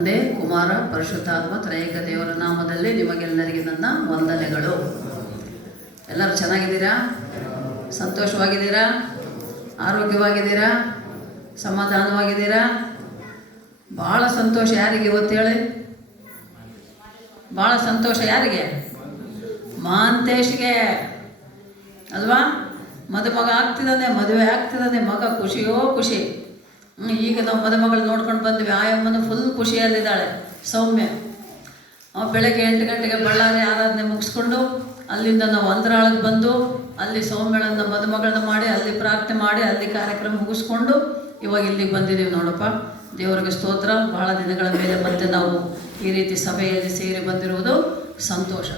ತಂದೆ ಕುಮಾರ ಪರಿಶುದ್ಧಾತ್ಮ ತ್ರೈಕ ದೇವರ ನಾಮದಲ್ಲಿ ನಿಮಗೆಲ್ಲರಿಗೆ ನನ್ನ ವಂದನೆಗಳು. ಎಲ್ಲರೂ ಚೆನ್ನಾಗಿದ್ದೀರಾ? ಸಂತೋಷವಾಗಿದ್ದೀರಾ? ಆರೋಗ್ಯವಾಗಿದ್ದೀರಾ? ಸಮಾಧಾನವಾಗಿದ್ದೀರಾ? ಭಾಳ ಸಂತೋಷ ಯಾರಿಗೆ ಇವತ್ತು ಹೇಳಿ? ಭಾಳ ಸಂತೋಷ ಯಾರಿಗೆ? ಮಹಾಂತೇಶ್ಗೆ ಅಲ್ವಾ? ಮದುಮಗ ಆಗ್ತಿದ್ದಾನೆ, ಮದುವೆ ಆಗ್ತಿದ್ದಾನೆ, ಮಗ ಖುಷಿಯೋ ಖುಷಿ. ಈಗ ನಾವು ಮದುಮಗಳು ನೋಡ್ಕೊಂಡು ಬಂದ್ವಿ. ಆಯಮ್ಮನು ಫುಲ್ ಖುಷಿಯಲ್ಲಿದ್ದಾಳೆ. ಸೌಮ್ಯ ಬೆಳಗ್ಗೆ 8 ಗಂಟೆಗೆ ಬಳ್ಳಾರಿ ಆರಾಧನೆ ಮುಗಿಸ್ಕೊಂಡು ಅಲ್ಲಿಂದ ನಾವು ಅಂತರಾಳಕ್ಕೆ ಬಂದು ಅಲ್ಲಿ ಸೌಮ್ಯಳನ್ನು ಮದುಮಗಳನ್ನ ಮಾಡಿ ಅಲ್ಲಿ ಪ್ರಾರ್ಥನೆ ಮಾಡಿ ಅಲ್ಲಿ ಕಾರ್ಯಕ್ರಮ ಮುಗಿಸ್ಕೊಂಡು ಇವಾಗ ಇಲ್ಲಿಗೆ ಬಂದಿದ್ದೀವಿ ನೋಡಪ್ಪ. ದೇವರಿಗೆ ಸ್ತೋತ್ರ. ಬಹಳ ದಿನಗಳ ಮೇಲೆ ಮತ್ತೆ ನಾವು ಈ ರೀತಿ ಸಭೆಯಲ್ಲಿ ಸೇರಿ ಬಂದಿರುವುದು ಸಂತೋಷ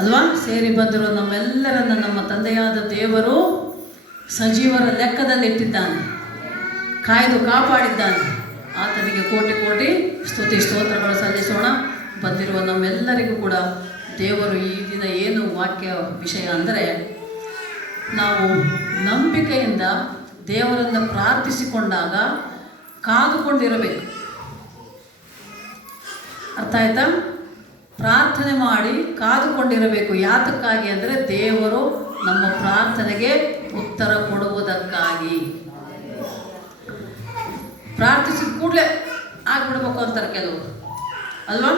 ಅಲ್ವಾ? ಸೇರಿ ಬಂದಿರೋ ನಮ್ಮೆಲ್ಲರನ್ನು ನಮ್ಮ ತಂದೆಯಾದ ದೇವರು ಸಜೀವರ ಲೆಕ್ಕದಲ್ಲಿಟ್ಟಿದ್ದಾನೆ, ಕಾಯ್ದು ಕಾಪಾಡಿದ್ದಾನೆ. ಆತನಿಗೆ ಕೋಟಿ ಕೋಟಿ ಸ್ತುತಿ ಸ್ತೋತ್ರಗಳು ಸಲ್ಲಿಸೋಣ. ಬಂದಿರುವ ನಮ್ಮೆಲ್ಲರಿಗೂ ಕೂಡ ದೇವರು ಈ ದಿನ ಏನು ವಾಕ್ಯ ವಿಷಯ ಅಂದರೆ, ನಾವು ನಂಬಿಕೆಯಿಂದ ದೇವರನ್ನು ಪ್ರಾರ್ಥಿಸಿಕೊಂಡಾಗ ಕಾದುಕೊಂಡಿರಬೇಕು. ಅರ್ಥ ಆಯ್ತಾ? ಪ್ರಾರ್ಥನೆ ಮಾಡಿ ಕಾದುಕೊಂಡಿರಬೇಕು. ಯಾತಕ್ಕಾಗಿ ಅಂದರೆ ದೇವರು ನಮ್ಮ ಪ್ರಾರ್ಥನೆಗೆ ಉತ್ತರ ಕೊಡುವುದಕ್ಕಾಗಿ. ಪ್ರಾರ್ಥಿಸಿದ ಕೂಡಲೇ ಆಗ್ಬಿಡ್ಬೇಕು ಅಂತಾರೆ ಕೆಲವರು ಅಲ್ವಾ?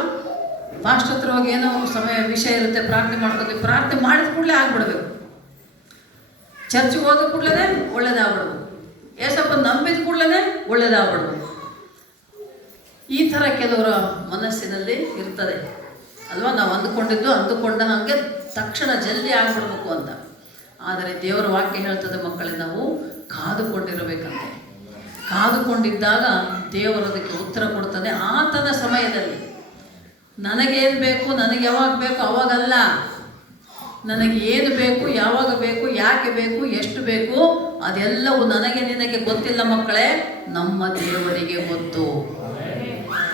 ಫಾಸ್ಟ್ ಹತ್ರ ಹೋಗಿ ಏನೋ ಸಮಯ ವಿಷಯ ಇರುತ್ತೆ, ಪ್ರಾರ್ಥನೆ ಮಾಡ್ಕೊತೀವಿ. ಪ್ರಾರ್ಥನೆ ಮಾಡಿದ ಕೂಡಲೇ ಆಗ್ಬಿಡ್ಬೇಕು. ಚರ್ಚಿಗೆ ಹೋದ ಕೂಡಲೇ ಒಳ್ಳೇದಾಗ್ಬಿಡ್ಬೇಕು. ಏಸಪ್ಪ ನಂಬಿದ ಕೂಡಲೇ ಒಳ್ಳೇದಾಗ್ಬಿಡ್ಬೇಕು. ಈ ಥರ ಕೆಲವರ ಮನಸ್ಸಿನಲ್ಲಿ ಇರ್ತದೆ ಅಲ್ವಾ? ನಾವು ಅಂದುಕೊಂಡ ಹಾಗೆ ತಕ್ಷಣ ಜಲ್ದಿ ಆಗ್ಬಿಡ್ಬೇಕು ಅಂತ. ಆದರೆ ದೇವರ ವಾಕ್ಯ ಹೇಳ್ತದೆ ಮಕ್ಕಳೇ, ನಾವು ಕಾದುಕೊಂಡಿರಬೇಕಂತೆ. ಕಾದುಕೊಂಡಿದ್ದಾಗ ದೇವರು ಅದಕ್ಕೆ ಉತ್ತರ ಕೊಡ್ತಾನೆ ಆತನ ಸಮಯದಲ್ಲಿ. ನನಗೇನು ಬೇಕು, ನನಗೆ ಯಾವಾಗ ಬೇಕು ಅವಾಗಲ್ಲ. ನನಗೆ ಏನು ಬೇಕು, ಯಾವಾಗ ಬೇಕು, ಯಾಕೆ ಬೇಕು, ಎಷ್ಟು ಬೇಕು ಅದೆಲ್ಲವೂ ನನಗೆ ನಿನಗೆ ಗೊತ್ತಿಲ್ಲ ಮಕ್ಕಳೇ, ನಮ್ಮ ದೇವರಿಗೆ ಗೊತ್ತು.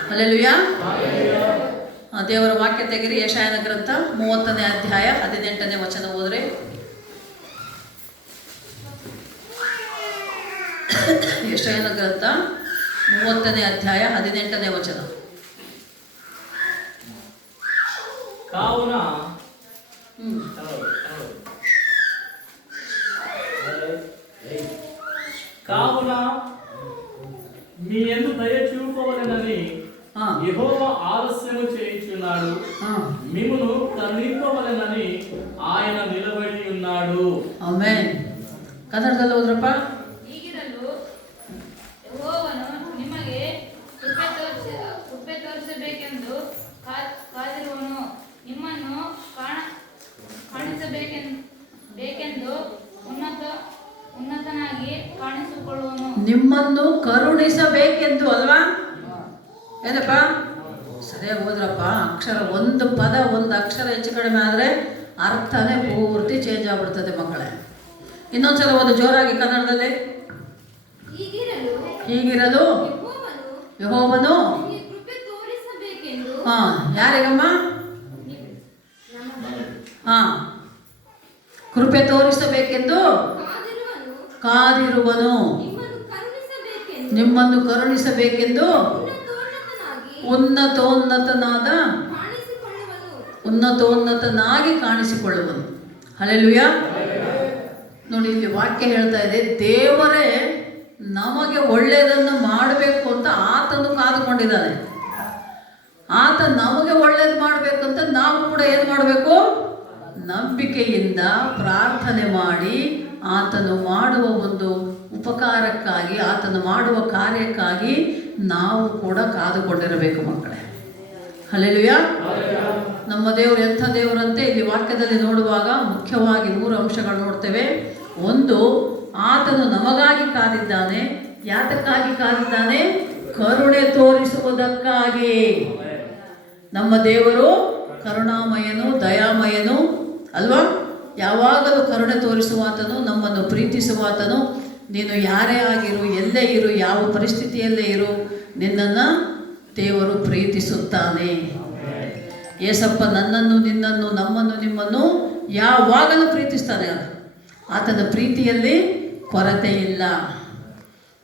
ಹಲ್ಲೆಲೂಯಾ. ದೇವರ ವಾಕ್ಯ ತೆಗಿರಿ. ಯೆಶಾಯನ ಗ್ರಂಥ 30ನೇ ಅಧ್ಯಾಯ 18ನೇ ವಚನ ಓದ್ರಿ. ಯೆಶಾಯನ ಗ್ರಂಥ 30ನೇ ಅಧ್ಯಾಯ 18ನೇ ವಚನ. కావున మీ యందు దయ చూపవలెనని యెహోవా ఆలస్యము చేయుచున్నాడు, మిమ్మును కరుణింపవలెనని ఆయన నిలబడి ఉన్నాడు. ಆಮೆನ್. ಕನ್ನಡದಲ್ಲಿ ಓದ್ರಪ್ಪ. ಹೀಗಿರಲು ಯೆಹೋವನು ನಿಮಗೆ ಕೃಪೆ ತೋರಿಸಬೇಕೆಂದು ಕಾದಿರುವನು, ನಿಮ್ಮನ್ನು ಕಾಣಿಸಬೇಕೆಂದು ಉನ್ನತನಾಗಿ ಕಾಣಿಸಿಕೊಳ್ಳುವನು. ನಿಮ್ಮನ್ನು ಕರುಣಿಸಬೇಕೆಂದು ಅಲ್ವಾ? ಏನಪ್ಪ? ಸರಿಯಾಗಿ ಹೋದ್ರಪ್ಪ. ಅಕ್ಷರ ಒಂದು ಪದ ಒಂದು ಅಕ್ಷರ ಹೆಚ್ಚು ಕಡಿಮೆ ಆದರೆ ಅರ್ಥನೇ ಪೂರ್ತಿ ಚೇಂಜ್ ಆಗ್ಬಿಡ್ತದೆ ಮಕ್ಕಳೇ. ಇನ್ನೊಂದ್ಸಲ ಓದು ಜೋರಾಗಿ ಕನ್ನಡದಲ್ಲಿ. ಹೀಗಿರಲು ಯೆಹೋವನು ಯಾರಿಗಮ್ಮ? ಕೃಪೆ ತೋರಿಸಬೇಕೆಂದು ಕಾದಿರುವನು, ನಿಮ್ಮನ್ನು ಕರುಣಿಸಬೇಕೆಂದು ಉನ್ನತೋನ್ನತನಾಗಿ ಕಾಣಿಸಿಕೊಳ್ಳುವನು. ಹಲ್ಲೆಲೂಯಾ. ನೋಡಿ, ಇಲ್ಲಿ ವಾಕ್ಯ ಹೇಳ್ತಾ ಇದೆ, ದೇವರೇ ನಮಗೆ ಒಳ್ಳೆಯದನ್ನು ಮಾಡಬೇಕು ಅಂತ ಆತನು ಕಾದುಕೊಂಡಿದ್ದಾನೆ. ಆತ ನಮಗೆ ಒಳ್ಳೇದು ಮಾಡಬೇಕಂತ ನಾವು ಕೂಡ ಏನು ಮಾಡಬೇಕು? ನಂಬಿಕೆಯಿಂದ ಪ್ರಾರ್ಥನೆ ಮಾಡಿ ಆತನು ಮಾಡುವ ಒಂದು ಉಪಕಾರಕ್ಕಾಗಿ, ಆತನು ಮಾಡುವ ಕಾರ್ಯಕ್ಕಾಗಿ ನಾವು ಕೂಡ ಕಾದುಕೊಂಡಿರಬೇಕು ಮಕ್ಕಳೇ. ಹಲ್ಲೆಲೂಯಾ. ನಮ್ಮ ದೇವರು ಎಂಥ ದೇವರಂತೆ ಇಲ್ಲಿ ವಾಕ್ಯದಲ್ಲಿ ನೋಡುವಾಗ ಮುಖ್ಯವಾಗಿ 3 ಅಂಶಗಳು ನೋಡ್ತೇವೆ. ಒಂದು, ಆತನು ನಮಗಾಗಿ ಕಾದಿದ್ದಾನೆ. ಯಾತಕ್ಕಾಗಿ ಕಾದಿದ್ದಾನೆ? ಕರುಣೆ ತೋರಿಸುವುದಕ್ಕಾಗಿ. ನಮ್ಮ ದೇವರು ಕರುಣಾಮಯನು, ದಯಾಮಯನು ಅಲ್ವಾ? ಯಾವಾಗಲೂ ಕರುಣೆ ತೋರಿಸುವಾತನು, ನಮ್ಮನ್ನು ಪ್ರೀತಿಸುವಾತನು. ನೀನು ಯಾರೇ ಆಗಿರು, ಎಲ್ಲೇ ಇರು, ಯಾವ ಪರಿಸ್ಥಿತಿಯಲ್ಲೇ ಇರು, ನಿನ್ನನ್ನು ದೇವರು ಪ್ರೀತಿಸುತ್ತಾನೆ. ಏಸಪ್ಪ ನನ್ನನ್ನು, ನಿನ್ನನ್ನು, ನಮ್ಮನ್ನು, ನಿಮ್ಮನ್ನು ಯಾವಾಗಲೂ ಪ್ರೀತಿಸ್ತಾನೆ. ಆತನ ಪ್ರೀತಿಯಲ್ಲಿ ಕೊರತೆ ಇಲ್ಲ.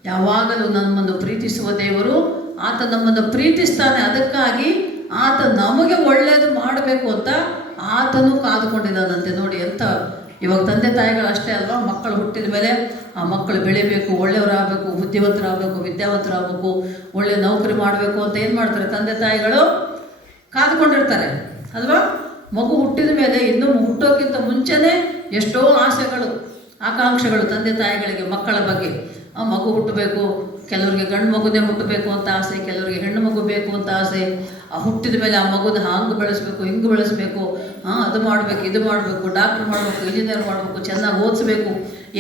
ಯಾವಾಗಲೂ ನಮ್ಮನ್ನು ಪ್ರೀತಿಸುವ ದೇವರು ಆತ ನಮ್ಮನ್ನು ಪ್ರೀತಿಸ್ತಾನೆ. ಅದಕ್ಕಾಗಿ ಆತ ನಮಗೆ ಒಳ್ಳೆಯದು ಮಾಡಬೇಕು ಅಂತ ಆತನು ಕಾದುಕೊಂಡಿದ್ದಾನಂತೆ. ನೋಡಿ ಎಂಥ ಇವಾಗ ತಂದೆ ತಾಯಿಗಳು ಅಷ್ಟೇ ಅಲ್ವಾ, ಮಕ್ಕಳು ಹುಟ್ಟಿದ ಮೇಲೆ ಆ ಮಕ್ಕಳು ಬೆಳಿಬೇಕು, ಒಳ್ಳೆಯವರಾಗಬೇಕು, ಬುದ್ಧಿವಂತರಾಗಬೇಕು, ವಿದ್ಯಾವಂತರಾಗಬೇಕು, ಒಳ್ಳೆ ನೌಕರಿ ಮಾಡಬೇಕು ಅಂತ ಏನು ಮಾಡ್ತಾರೆ ತಂದೆ ತಾಯಿಗಳು? ಕಾದುಕೊಂಡಿರ್ತಾರೆ ಅಲ್ವಾ. ಮಗು ಹುಟ್ಟಿದ ಮೇಲೆ ಇನ್ನೂ ಹುಟ್ಟೋಕ್ಕಿಂತ ಮುಂಚೆನೇ ಎಷ್ಟೋ ಆಸೆಗಳು, ಆಕಾಂಕ್ಷೆಗಳು ತಂದೆ ತಾಯಿಗಳಿಗೆ ಮಕ್ಕಳ ಬಗ್ಗೆ. ಆ ಮಗು ಹುಟ್ಟಬೇಕು, ಕೆಲವರಿಗೆ ಗಂಡು ಮಗುನೇ ಹುಟ್ಟಬೇಕು ಅಂತ ಆಸೆ, ಕೆಲವರಿಗೆ ಹೆಣ್ಣು ಮಗು ಬೇಕು ಅಂತ ಆಸೆ. ಆ ಹುಟ್ಟಿದ ಮೇಲೆ ಆ ಮಗುನ ಹಂಗೆ ಬೆಳೆಸಬೇಕು, ಹಿಂಗೆ ಬೆಳೆಸಬೇಕು, ಅದು ಮಾಡಬೇಕು, ಇದು ಮಾಡಬೇಕು, ಡಾಕ್ಟ್ರ್ ಮಾಡಬೇಕು, ಇಂಜಿನಿಯರ್ ಮಾಡಬೇಕು, ಚೆನ್ನಾಗಿ ಓದಿಸ್ಬೇಕು,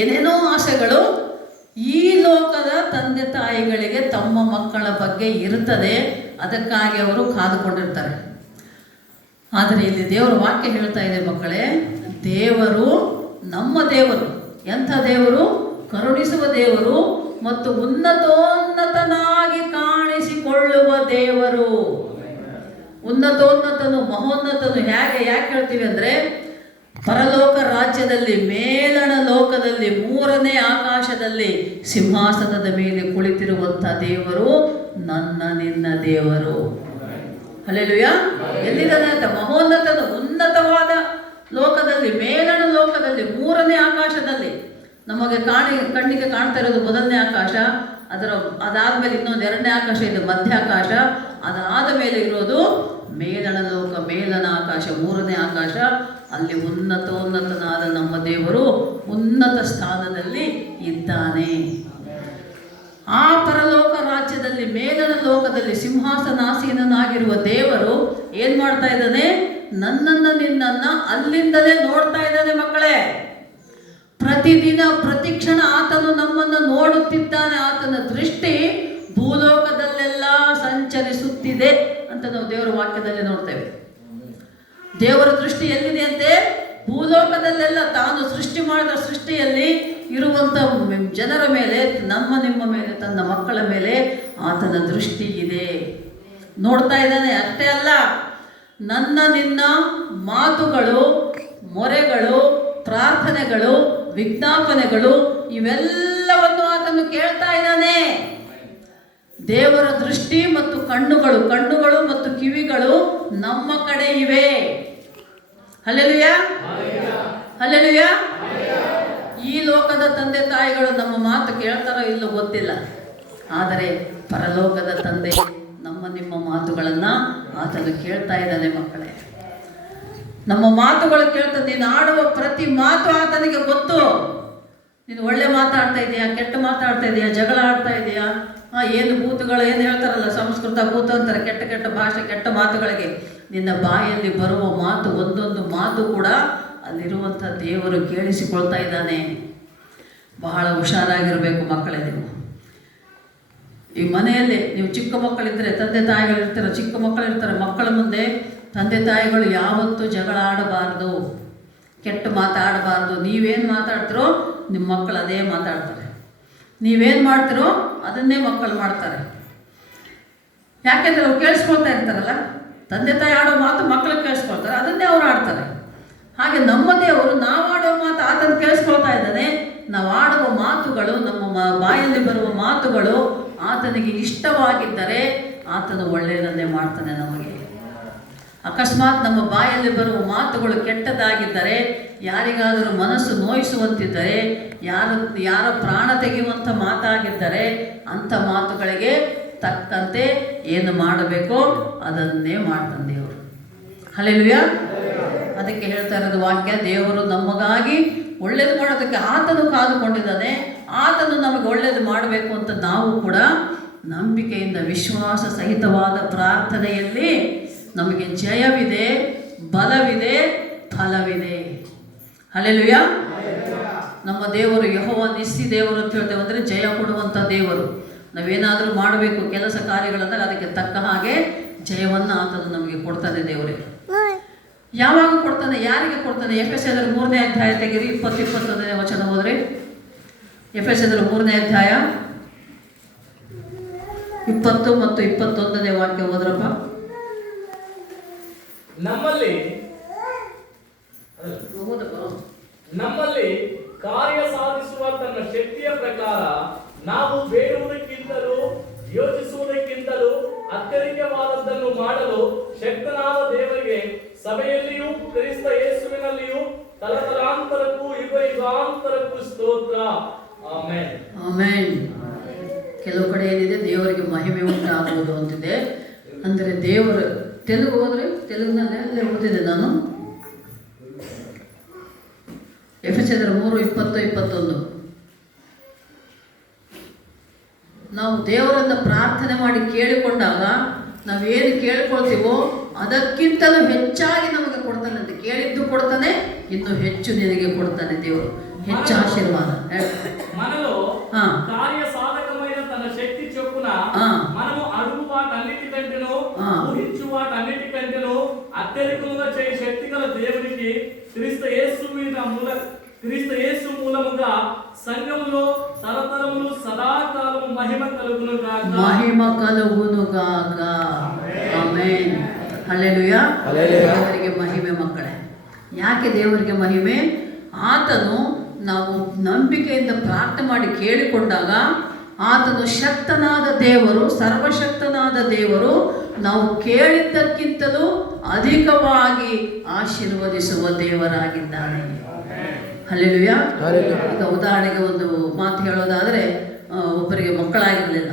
ಏನೇನೋ ಆಸೆಗಳು ಈ ಲೋಕದ ತಂದೆ ತಾಯಿಗಳಿಗೆ ತಮ್ಮ ಮಕ್ಕಳ ಬಗ್ಗೆ ಇರ್ತದೆ. ಅದಕ್ಕಾಗಿ ಅವರು ಕಾದುಕೊಂಡಿರ್ತಾರೆ. ಆದರೆ ಇಲ್ಲಿ ದೇವರ ವಾಕ್ಯ ಹೇಳ್ತಾ ಇದೆ ಮಕ್ಕಳೇ, ದೇವರು ನಮ್ಮ ದೇವರು ಎಂಥ ದೇವರು? ಕರುಣಿಸುವ ದೇವರು ಮತ್ತು ಉನ್ನತೋನ್ನತನಾಗಿ ಕಾಣಿಸಿಕೊಳ್ಳುವ ದೇವರು. ಉನ್ನತೋನ್ನತನು, ಮಹೋನ್ನತನು. ಯಾಕೆ ಹೇಳ್ತೀವಿ ಅಂದರೆ, ಪರಲೋಕ ರಾಜ್ಯದಲ್ಲಿ, ಮೇಲಣ ಲೋಕದಲ್ಲಿ, ಮೂರನೇ ಆಕಾಶದಲ್ಲಿ ಸಿಂಹಾಸನದ ಮೇಲೆ ಕುಳಿತಿರುವಂಥ ದೇವರು ನನ್ನ ನಿನ್ನ ದೇವರು. ಹಲ್ಲೆಲೂಯಾ. ಎಲ್ಲಿದ್ದಾನೆ ಅಂತ? ಮಹೋನ್ನತನು, ಉನ್ನತವಾದ ಲೋಕದಲ್ಲಿ, ಮೇಲಣ ಲೋಕದಲ್ಲಿ, ಮೂರನೇ ಆಕಾಶದಲ್ಲಿ. ನಮಗೆ ಕಣ್ಣಿಗೆ ಕಾಣ್ತಾ ಇರೋದು ಮೊದಲನೇ ಆಕಾಶ, ಅದಾದಮೇಲೆ ಇನ್ನೊಂದು ಎರಡನೇ ಆಕಾಶ ಇದೆ, ಮಧ್ಯ ಆಕಾಶ. ಅದಾದ ಮೇಲೆ ಇರೋದು ಮೇಲಣ ಲೋಕ, ಮೇಲನ ಆಕಾಶ, ಮೂರನೇ ಆಕಾಶ. ಅಲ್ಲಿ ಉನ್ನತೋನ್ನತನಾದ ನಮ್ಮ ದೇವರು ಉನ್ನತ ಸ್ಥಾನದಲ್ಲಿ ಇದ್ದಾನೆ. ಆ ಪರಲೋಕ ರಾಜ್ಯದಲ್ಲಿ, ಮೇಲನ ಲೋಕದಲ್ಲಿ ಸಿಂಹಾಸನಾಸೀನನಾಗಿರುವ ದೇವರು ಏನು ಮಾಡ್ತಾ ಇದ್ದಾನೆ? ನನ್ನನ್ನು ನಿನ್ನನ್ನು ಅಲ್ಲಿಂದಲೇ ನೋಡ್ತಾ ಇದ್ದಾನೆ ಮಕ್ಕಳೇ. ಪ್ರತಿದಿನ ಪ್ರತಿಕ್ಷಣ ಆತನು ನಮ್ಮನ್ನು ನೋಡುತ್ತಿದ್ದಾನೆ. ಆತನ ದೃಷ್ಟಿ ಭೂಲೋಕದಲ್ಲೆಲ್ಲ ಸಂಚರಿಸುತ್ತಿದೆ ಅಂತ ನಾವು ದೇವರ ವಾಕ್ಯದಲ್ಲಿ ನೋಡ್ತೇವೆ. ದೇವರ ದೃಷ್ಟಿ ಎಲ್ಲಿದೆ ಅಂತೆ? ಭೂಲೋಕದಲ್ಲೆಲ್ಲ. ತಾನು ಸೃಷ್ಟಿ ಮಾಡಿದ ಸೃಷ್ಟಿಯಲ್ಲಿ ಇರುವಂಥ ಜನರ ಮೇಲೆ, ನಿಮ್ಮ ಮೇಲೆ, ತನ್ನ ಮಕ್ಕಳ ಮೇಲೆ ಆತನ ದೃಷ್ಟಿ ಇದೆ. ನೋಡ್ತಾ ಇದ್ದಾನೆ. ಅಷ್ಟೇ ಅಲ್ಲ, ನನ್ನ ನಿನ್ನ ಮಾತುಗಳು, ಮೊರೆಗಳು, ಪ್ರಾರ್ಥನೆಗಳು, ವಿಜ್ಞಾಪನೆಗಳು ಇವೆಲ್ಲವನ್ನು ಆತನು ಕೇಳ್ತಾ ಇದ್ದಾನೆ. ದೇವರ ದೃಷ್ಟಿ ಮತ್ತು ಕಣ್ಣುಗಳು ಮತ್ತು ಕಿವಿಗಳು ನಮ್ಮ ಕಡೆ ಇವೆ. Hallelujah, hallelujah. ಈ ಲೋಕದ ತಂದೆ ತಾಯಿಗಳು ನಮ್ಮ ಮಾತು ಕೇಳ್ತಾರೋ ಇಲ್ಲೋ ಗೊತ್ತಿಲ್ಲ, ಆದರೆ ಪರಲೋಕದ ತಂದೆ ನಿಮ್ಮ ಮಾತುಗಳನ್ನು ಆತನು ಕೇಳ್ತಾ ಇದ್ದಾನೆ ಮಕ್ಕಳೇ. ನಮ್ಮ ಮಾತುಗಳು ಕೇಳ್ತಾ, ನೀನು ಆಡುವ ಪ್ರತಿ ಮಾತು ಆತನಿಗೆ ಗೊತ್ತು. ನೀನು ಒಳ್ಳೆ ಮಾತಾಡ್ತಾ ಇದೆಯಾ, ಕೆಟ್ಟ ಮಾತಾಡ್ತಾ ಇದೆಯಾ, ಜಗಳ ಆಡ್ತಾ ಇದೆಯಾ, ಏನು ಭೂತಗಳು ಏನು ಹೇಳ್ತಾರಲ್ಲ, ಸಂಸ್ಕೃತ ಭೂತ ಅಂತಾರೆ, ಕೆಟ್ಟ ಭಾಷೆ, ಕೆಟ್ಟ ಮಾತುಗಳಿಗೆ. ನಿನ್ನ ಬಾಯಲ್ಲಿ ಬರುವ ಮಾತು, ಒಂದೊಂದು ಮಾತು ಕೂಡ ಅಲ್ಲಿರುವಂಥ ದೇವರು ಕೇಳಿಸಿಕೊಳ್ತಾ ಇದ್ದಾನೆ. ಬಹಳ ಹುಷಾರಾಗಿರಬೇಕು ಮಕ್ಕಳೇ. ನೀವು ಈ ಮನೆಯಲ್ಲಿ ನೀವು ಚಿಕ್ಕ ಮಕ್ಕಳಿದ್ದರೆ, ತಂದೆ ತಾಯಿಗಳಿರ್ತಾರೆ, ಚಿಕ್ಕ ಮಕ್ಕಳಿರ್ತಾರೆ, ಮಕ್ಕಳ ಮುಂದೆ ತಂದೆ ತಾಯಿಗಳು ಯಾವತ್ತೂ ಜಗಳ ಆಡಬಾರ್ದು, ಕೆಟ್ಟ ಮಾತಾಡಬಾರ್ದು. ನೀವೇನು ಮಾತಾಡ್ತಿರೋ ನಿಮ್ಮ ಮಕ್ಕಳು ಅದೇ ಮಾತಾಡ್ತಾರೆ, ನೀವೇನು ಮಾಡ್ತಿರೋ ಅದನ್ನೇ ಮಕ್ಕಳು ಮಾಡ್ತಾರೆ. ಯಾಕೆಂದರೆ ಅವ್ರು ಕೇಳಿಸ್ಕೊಳ್ತಾ ಇರ್ತಾರಲ್ಲ, ತಂದೆ ತಾಯಿ ಆಡೋ ಮಾತು ಮಕ್ಕಳು ಕೇಳಿಸ್ಕೊಳ್ತಾರೆ, ಅದನ್ನೇ ಅವ್ರು ಆಡ್ತಾರೆ. ಹಾಗೆ ನಮ್ಮ ದೇವರು ನಾವು ಆಡೋ ಮಾತು ಆತನ ಕೇಳಿಸ್ಕೊಳ್ತಾ ಇದ್ದಾನೆ. ನಾವು ಆಡುವ ಮಾತುಗಳು, ನಮ್ಮ ಬಾಯಲ್ಲಿ ಬರುವ ಮಾತುಗಳು ಆತನಿಗೆ ಇಷ್ಟವಾಗಿದ್ದರೆ ಆತನು ಒಳ್ಳೆಯದನ್ನೇ ಮಾಡ್ತಾನೆ ನಮಗೆ. ಅಕಸ್ಮಾತ್ ನಮ್ಮ ಬಾಯಲ್ಲಿ ಬರುವ ಮಾತುಗಳು ಕೆಟ್ಟದಾಗಿದ್ದರೆ, ಯಾರಿಗಾದರೂ ಮನಸ್ಸು ನೋಯಿಸುವಂತಿದ್ದರೆ, ಯಾರ ಪ್ರಾಣ ತೆಗೆಯುವಂಥ ಮಾತಾಗಿದ್ದರೆ, ಅಂಥ ಮಾತುಗಳಿಗೆ ತಕ್ಕಂತೆ ಏನು ಮಾಡಬೇಕೋ ಅದನ್ನೇ ಮಾಡ್ತಾನೆ ದೇವರು. ಹಲ್ಲೆಲೂಯಾ. ಅದಕ್ಕೆ ಹೇಳ್ತಾ ಇರೋದು ವಾಕ್ಯ, ದೇವರು ನಮಗಾಗಿ ಒಳ್ಳೇದು ಮಾಡೋದಕ್ಕೆ ಆತನು ಕಾದುಕೊಂಡಿದ್ದಾನೆ. ಆತನು ನಮಗೆ ಒಳ್ಳೇದು ಮಾಡಬೇಕು ಅಂತ ನಾವು ಕೂಡ ನಂಬಿಕೆಯಿಂದ ವಿಶ್ವಾಸ ಸಹಿತವಾದ ಪ್ರಾರ್ಥನೆಯಲ್ಲಿ ನಮಗೆ ಜಯವಿದೆ, ಬಲವಿದೆ, ಫಲವಿದೆ. ಹಲ್ಲೆಲೂಯಾ. ನಮ್ಮ ದೇವರು ಯೆಹೋವ ನಿಸ್ಸಿ ದೇವರು ಅಂತ ಹೇಳ್ತೇವೆ, ಅಂದರೆ ಜಯ ಕೊಡುವಂಥ ದೇವರು. ನಾವೇನಾದರೂ ಮಾಡಬೇಕು ಕೆಲಸ ಕಾರ್ಯಗಳಂದಾಗ ಅದಕ್ಕೆ ತಕ್ಕ ಹಾಗೆ ಜಯವನ್ನು ಆತನು ನಮಗೆ ಕೊಡ್ತಾನೆ ದೇವರೇ. ಯಾವಾಗ ಕೊಡ್ತಾನೆ, ಯಾರಿಗೆ ಕೊಡ್ತಾನೆ? ಎಫೆಸದರ 3ನೇ ಅಧ್ಯಾಯ ತೆಗಿರಿ, 20-21ನೇ ವಚನ ಹೋದ್ರಿ. ಎಫೆಸದರ 3ನೇ ಅಧ್ಯಾಯ 20 ಮತ್ತು 21ನೇ ವಾಕ್ಯ ಹೋದ್ರಪ್ಪ. ನಮ್ಮಲ್ಲಿ ಕಾರ್ಯ ಸಾಧಿಸುವ ತನ್ನ ಶಕ್ತಿಯ ಪ್ರಕಾರ ನಾವು ಬೇಡುವುದಕ್ಕಿಂತಲೂ ಯೋಚಿಸುವುದಕ್ಕಿಂತಲೂ ಅತ್ಯಧಿಕವಾದದ್ದನ್ನು ಮಾಡಲು ಶಕ್ತನಾದ ದೇವರಿಗೆ ಸಭೆಯಲ್ಲಿಯೂ ಕ್ರಿಸ್ತ ಯೇಸುವಿನಲ್ಲಿಯೂ ತಲತಲಾಂತರಕ್ಕೂ ಯುಗಾಂತರಕ್ಕೂ ಸ್ತೋತ್ರ. ಆಮೆನ್. ಆಮೆನ್. ಕೆಲವು ಕಡೆ ಏನಿದೆ, ದೇವರಿಗೆ ಮಹಿಮೆ ಉಂಟಾಗುವುದು ಅಂತಿದೆ. ಅಂದರೆ ದೇವರು ತೆಲುಗು ಹೋದರೆ ತೆಲುಗಿನಲ್ಲೇ ಓದಿದೆ ನಾನು. ಎಫೆಸರ್ 3:20-21. ನಾವು ದೇವರನ್ನು ಪ್ರಾರ್ಥನೆ ಮಾಡಿ ಕೇಳಿಕೊಂಡಾಗ ನಾವೇನು ಕೇಳ್ಕೊಳ್ತೀವೋ ಅದಕ್ಕಿಂತಲೂ ಹೆಚ್ಚಾಗಿ ನಮಗೆ ಕೊಡ್ತಾನೆ ಅಂತ. ಕೇಳಿದ್ದು ಕೊಡ್ತಾನೆ, ಇನ್ನು ಹೆಚ್ಚು ನಿನಗೆ ಕೊಡ್ತಾನೆ ದೇವರು, ಹೆಚ್ಚು ಆಶೀರ್ವಾದ. మనలో కార్య సాధకమైన తన శక్తి చొప్పున మనము అడుగు వాటన్నిటికంటేను ఊహించు వాటన్నిటికంటేను అత్యధికంగా చేయ శక్తి గల దేవునికి క్రీస్తు యేసు మూలముగా సంఘములో తరతరములు సదాకాలము మహిమ కలుగును గాక. ಆಮೆನ್. ಹಲ್ಲೆಲೂಯಾ. ದೇವರಿಗೆ ಮಹಿಮೆ ಮಕ್ಕಳೇ. ಯಾಕೆ ದೇವರಿಗೆ ಮಹಿಮೆ? ಆತನು ನಾವು ನಂಬಿಕೆಯಿಂದ ಪ್ರಾರ್ಥನೆ ಮಾಡಿ ಕೇಳಿಕೊಂಡಾಗ ಆತನು ಶಕ್ತನಾದ ದೇವರು, ಸರ್ವಶಕ್ತನಾದ ದೇವರು, ನಾವು ಕೇಳಿದ್ದಕ್ಕಿಂತಲೂ ಅಧಿಕವಾಗಿ ಆಶೀರ್ವದಿಸುವ ದೇವರಾಗಿದ್ದಾನೆ. ಹಲ್ಲೆಲೂಯಾ. ಈಗ ಉದಾಹರಣೆಗೆ ಒಂದು ಮಾತು ಹೇಳೋದಾದರೆ, ಒಬ್ಬರಿಗೆ ಮಕ್ಕಳಾಗಿರಲಿಲ್ಲ,